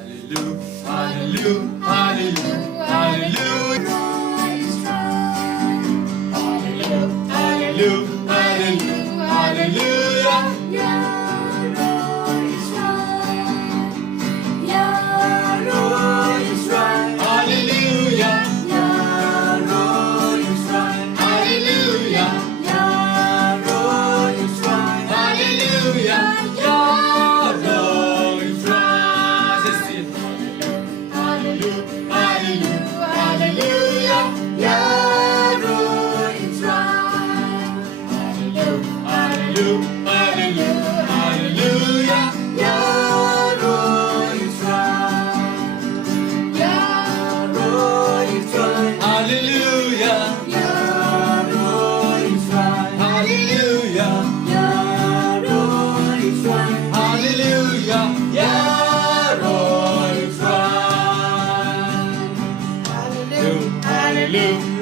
Hallelujah, hallelujah, hallelujah, hallelujah. Hallelujah, hallelujah, hallelujah. Hallelujah, hallelujah, hallelujah. Yahweh is right. Let's sing. Hallelujah, hallelujah, hallelujah. Yahweh is right. Hallelujah, hallelujah, hallelujah. Yahweh is right. Yahweh is right. Hallelujah. Yahweh is right. Hallelujah. Yahweh is right. Hallelujah. Yahweh is right. Hallelujah. Hallelujah.